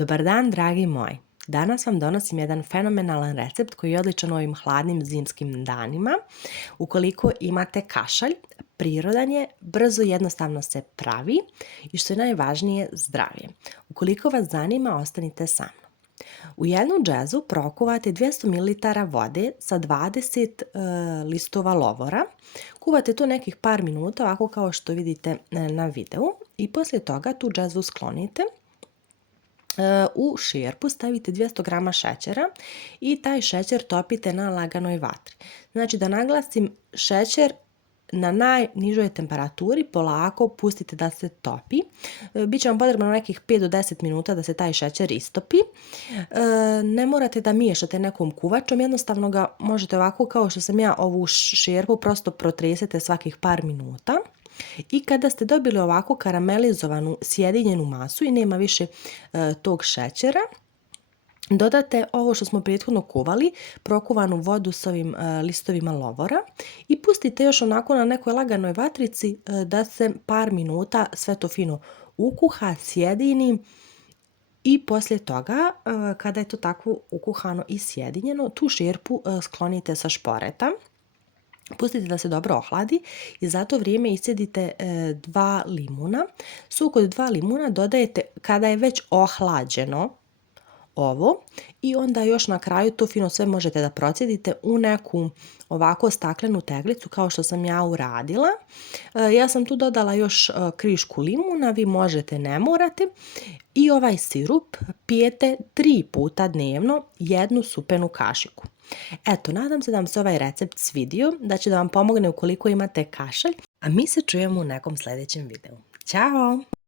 Dobar dan, dragi moji. Danas vam donosim jedan fenomenalan recept koji je odličan u ovim hladnim zimskim danima. Ukoliko imate kašalj, prirodan je, brzo i jednostavno se pravi i što je najvažnije, zdrav je. Ukoliko vas zanima, ostanite sa mnom. U jednu džezu prokuvate 200 ml vode sa 20 listova lovora. Kuvate to nekih par minuta, ovako kao što vidite na videu, i poslije toga tu džezu sklonite. U šerpu stavite 200 g šećera i taj šećer topite na laganoj vatri. Znači, da naglasim, šećer na najnižoj temperaturi polako pustite da se topi. Biće vam potrebno nekih 5 do 10 minuta da se taj šećer istopi. Ne morate da miješate nekom kuvačom, jednostavno ga možete ovako kao što sam ja ovu šerpu prosto protresete svakih par minuta. I kada ste dobili ovako karamelizovanu sjedinjenu masu i nema više tog šećera, dodate ovo što smo prethodno kuvali, prokuvanu vodu s ovim listovima lovora i pustite još onako na nekoj laganoj vatrici da se par minuta sve to fino ukuha, sjedini. I poslije toga, kada je to tako ukuhano i sjedinjeno, tu šerpu sklonite sa šporeta. Pustite da se dobro ohladi i za to vrijeme iscedite 2 limuna. Sok od 2 limuna dodajete kada je već ohlađeno ovo i onda još na kraju to fino sve možete da procedite u neku ovako staklenu teglicu kao što sam ja uradila. Ja sam tu dodala još krišku limuna, vi možete, ne morate. I ovaj sirup pijete 3 puta dnevno, jednu supenu kašiku. Eto, nadam se da vam se ovaj recept svidio, da će da vam pomogne ukoliko imate kašalj, a mi se čujemo u nekom sljedećem videu. Ćao!